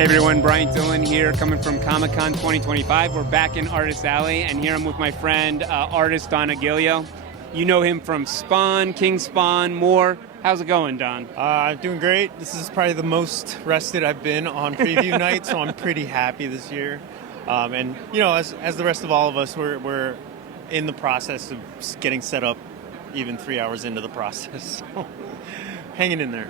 Hey everyone, Bryant Dillon here, coming from Comic-Con 2025. We're back in Artist Alley, and here I'm with my friend, artist Don Aguillo. You know him from Spawn, King Spawn, more. How's it going, Don? I'm doing great. This is probably the most rested I've been on preview night, so I'm pretty happy this year. And you know, as the rest of all of us, we're in the process of getting set up, even 3 hours into the process. So, hanging in there.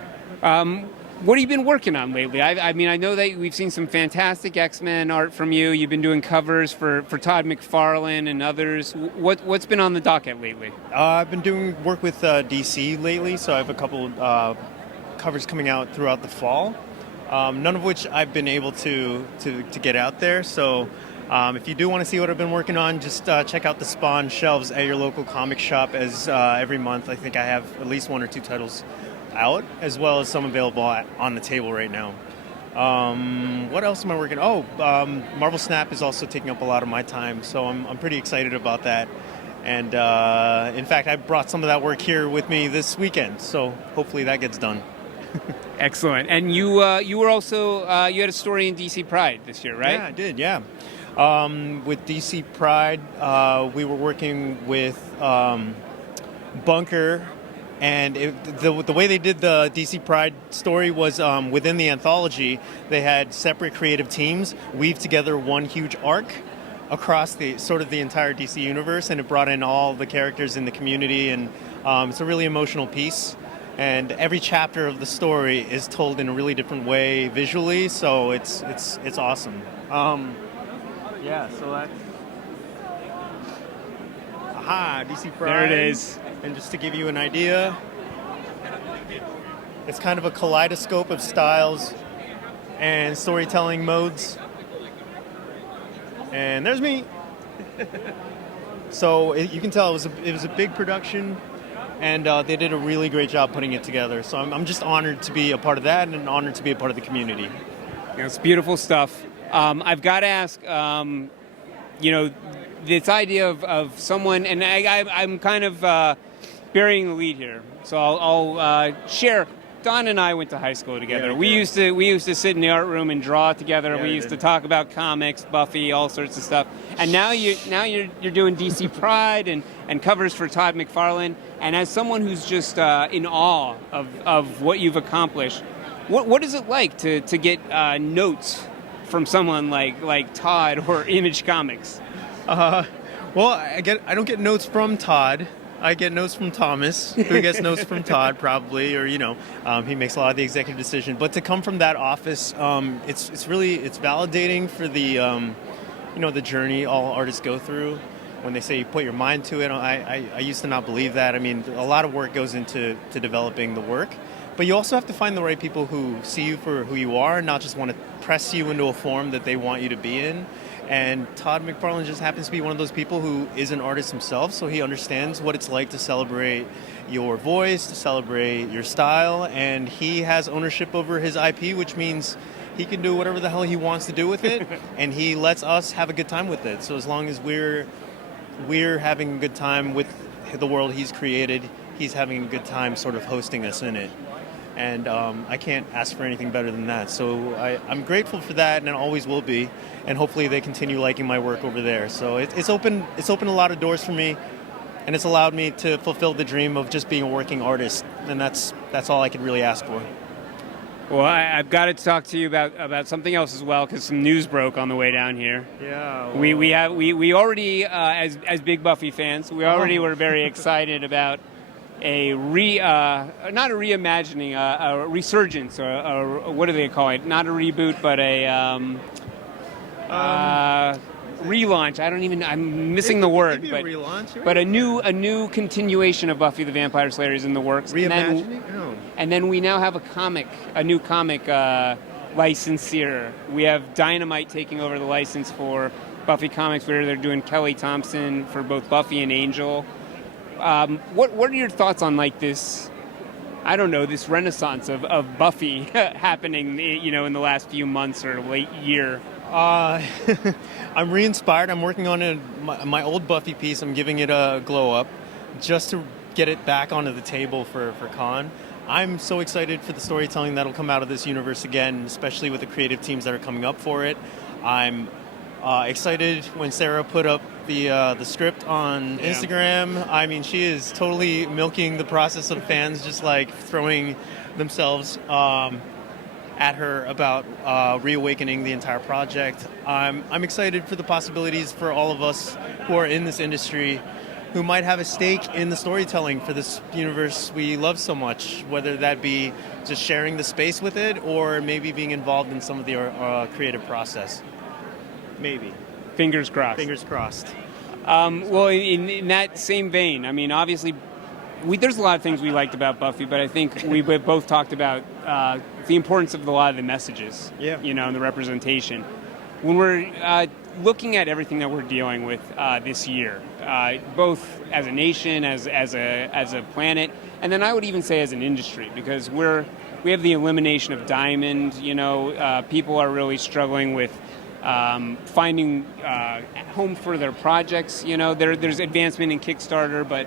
What have you been working on lately? I mean, I know that we've seen some fantastic X-Men art from you. You've been doing covers for Todd McFarlane and others. What's been on the docket lately? I've been doing work with DC lately, so I have a couple covers coming out throughout the fall. None of which I've been able to get out there. So if you do want to see what I've been working on, just check out the Spawn shelves at your local comic shop. As every month, I think I have at least 1 or 2 titles out, as well as some available on the table right now. What else am I working on? Marvel Snap is also taking up a lot of my time, so I'm pretty excited about that. And in fact, I brought some of that work here with me this weekend, so hopefully that gets done. Excellent. And you were also you had a story in DC Pride this year, right? Yeah, I did. Yeah, with DC Pride, we were working with Bunker. And the way they did the DC Pride story was within the anthology, they had separate creative teams weave together one huge arc across the entire DC universe, and it brought in all the characters in the community, and it's a really emotional piece. And every chapter of the story is told in a really different way visually, so it's awesome. Yeah, so that's DC Pride. There it is. And just to give you an idea, it's kind of a kaleidoscope of styles and storytelling modes. And there's me. So you can tell it was a big production, and they did a really great job putting it together. So I'm just honored to be a part of that, and honored to be a part of the community. Yeah, it's beautiful stuff. I've got to ask, this idea of someone, and I'm kind of burying the lead here, so I'll share. Don and I went to high school together. Yeah, we used to sit in the art room and draw together. Yeah, we used to talk about comics, Buffy, all sorts of stuff. And now you're doing DC Pride and covers for Todd McFarlane. And as someone who's just in awe of what you've accomplished, what is it like to get notes from someone like Todd or Image Comics? Well, I don't get notes from Todd. I get notes from Thomas, who gets notes from Todd probably, or he makes a lot of the executive decision. But to come from that office, it's validating for the the journey all artists go through. When they say you put your mind to it, I used to not believe that. I mean, a lot of work goes into developing the work, but you also have to find the right people who see you for who you are, and not just want to press you into a form that they want you to be in. And Todd McFarlane just happens to be one of those people who is an artist himself, so he understands what it's like to celebrate your voice, to celebrate your style, and he has ownership over his IP, which means he can do whatever the hell he wants to do with it, and he lets us have a good time with it. So as long as we're having a good time with the world he's created, he's having a good time sort of hosting us in it. And I can't ask for anything better than that. So I'm grateful for that, and I always will be. And hopefully they continue liking my work over there. So it's opened a lot of doors for me, and it's allowed me to fulfill the dream of just being a working artist. And that's all I could really ask for. Well, I've got to talk to you about something else as well, because some news broke on the way down here. Yeah. Well, we already as big Buffy fans, we already were very excited about not a reimagining, a resurgence, or what do they call it? Not a reboot, but a relaunch. I'm missing the word, maybe but a relaunch, right? But a new continuation of Buffy the Vampire Slayer is in the works. Reimagining? And then we now have a new comic licensor. We have Dynamite taking over the license for Buffy Comics, where they're doing Kelly Thompson for both Buffy and Angel. What are your thoughts on this? I don't know, this renaissance of Buffy happening, in the last few months or late year. I'm re-inspired. I'm working on my old Buffy piece. I'm giving it a glow up, just to get it back onto the table for Con. I'm so excited for the storytelling that'll come out of this universe again, especially with the creative teams that are coming up for it. I'm excited when Sarah put up the script on Instagram. I mean, she is totally milking the process of fans just like throwing themselves at her about reawakening the entire project. I'm excited for the possibilities for all of us who are in this industry who might have a stake in the storytelling for this universe we love so much, whether that be just sharing the space with it or maybe being involved in some of the creative process. Maybe. Fingers crossed. Fingers crossed. Well, in that same vein, I mean, obviously, there's a lot of things we liked about Buffy, but I think we both talked about the importance of a lot of the messages, and the representation. When we're looking at everything that we're dealing with this year, both as a nation, as a planet, and then I would even say as an industry, because we have the elimination of Diamond. People are really struggling with finding home for their projects. There's advancement in Kickstarter, but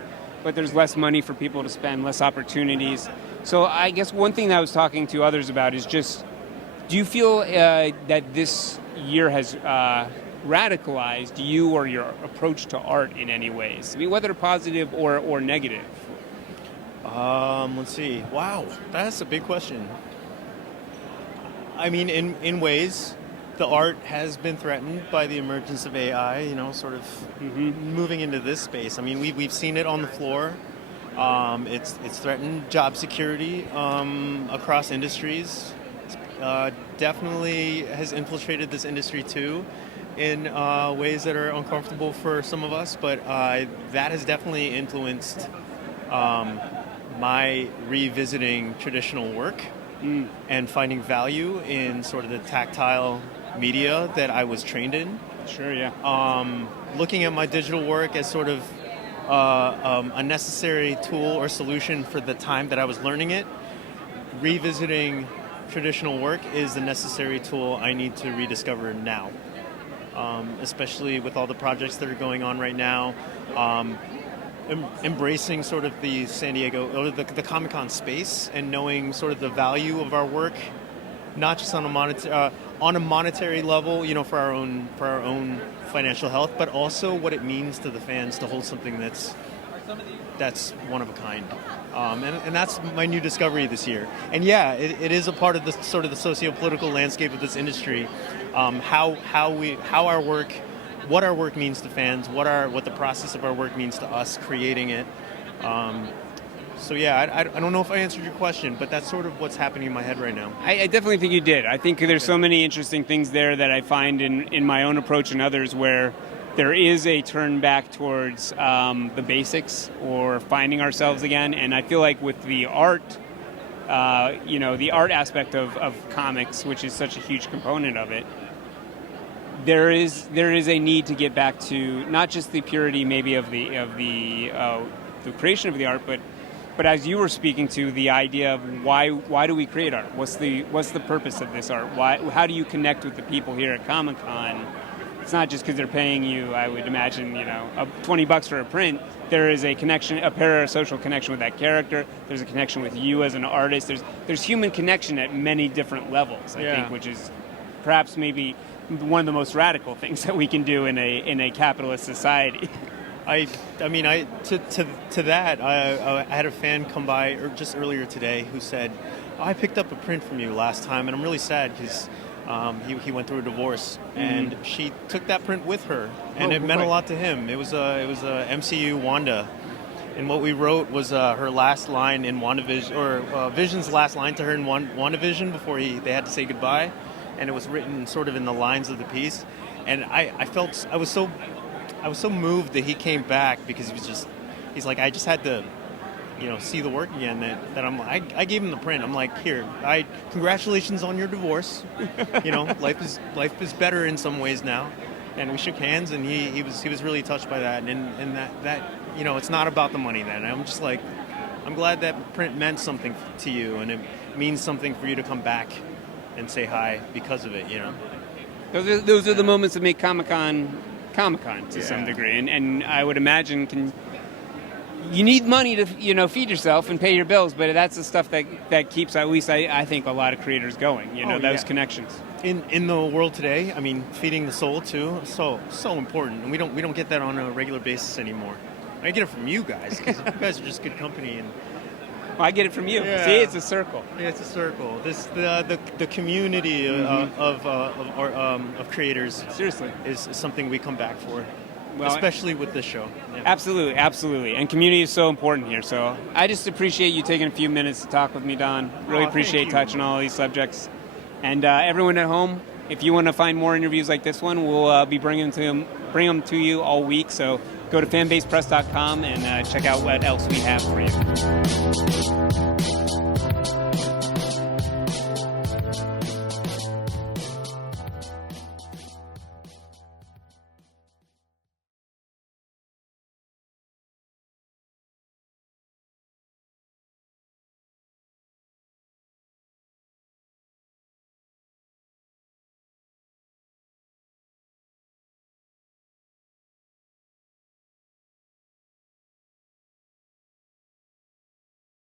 there's less money for people to spend, less opportunities. So I guess one thing that I was talking to others about is just, do you feel that this year has radicalized you or your approach to art in any ways? I mean, whether positive or negative. Let's see. Wow, that's a big question. I mean, in ways, the art has been threatened by the emergence of AI, sort of moving into this space. I mean, we've seen it on the floor. It's threatened job security across industries. Definitely has infiltrated this industry too in ways that are uncomfortable for some of us, but that has definitely influenced my revisiting traditional work and finding value in sort of the tactile media that I was trained in. Sure, yeah. Looking at my digital work as sort of a necessary tool or solution for the time that I was learning it. Revisiting traditional work is the necessary tool I need to rediscover now, especially with all the projects that are going on right now. Embracing sort of the San Diego, or the Comic-Con space, and knowing sort of the value of our work, not just on a monetary level, for our own financial health, but also what it means to the fans to hold something that's one of a kind. And that's my new discovery this year. And yeah, it is a part of the sort of the socio-political landscape of this industry. What our work means to fans, what the process of our work means to us creating it. So yeah, I don't know if I answered your question, but that's sort of what's happening in my head right now. I definitely think you did. I think there's so many interesting things there that I find in my own approach and others where there is a turn back towards the basics or finding ourselves again. And I feel like with the art, the art aspect of comics, which is such a huge component of it, there is a need to get back to not just the purity maybe of the creation of the art, but as you were speaking to, the idea of why do we create art? What's the purpose of this art? How do you connect with the people here at Comic-Con? It's not just because they're paying you, I would imagine, $20 for a print. There is a connection, a parasocial connection with that character. There's a connection with you as an artist. There's human connection at many different levels, I think, which is perhaps maybe one of the most radical things that we can do in a capitalist society. I had a fan come by just earlier today who said, I picked up a print from you last time, and I'm really sad because he went through a divorce, and she took that print with her, and it meant a lot to him. It was a MCU Wanda, and what we wrote was her last line in WandaVision, or Vision's last line to her in WandaVision before they had to say goodbye, and it was written sort of in the lines of the piece, and I was so moved that he came back because he's like, I just had to, see the work again. That I gave him the print. I'm like, here, congratulations on your divorce. Life is better in some ways now. And we shook hands, and he was really touched by that. And that it's not about the money then. I'm just like, I'm glad that print meant something to you, and it means something for you to come back and say hi because of it. Those are the moments that make Comic-Con to some degree, and I would imagine you need money to feed yourself and pay your bills, but that's the stuff that keeps, at least I think, a lot of creators going. Those connections. In the world today, I mean, feeding the soul too, so important, and we don't get that on a regular basis anymore. I get it from you guys because you guys are just good company, and I get it from you. Yeah. See, it's a circle. Yeah, it's a circle. The community of creators Seriously is something we come back for. Well, especially with this show. Yeah. Absolutely. And community is so important here. So I just appreciate you taking a few minutes to talk with me, Don. Really appreciate touching on all these subjects. And everyone at home, if you want to find more interviews like this one, we'll be bringing them to you all week. So go to fanbasepress.com and check out what else we have for you.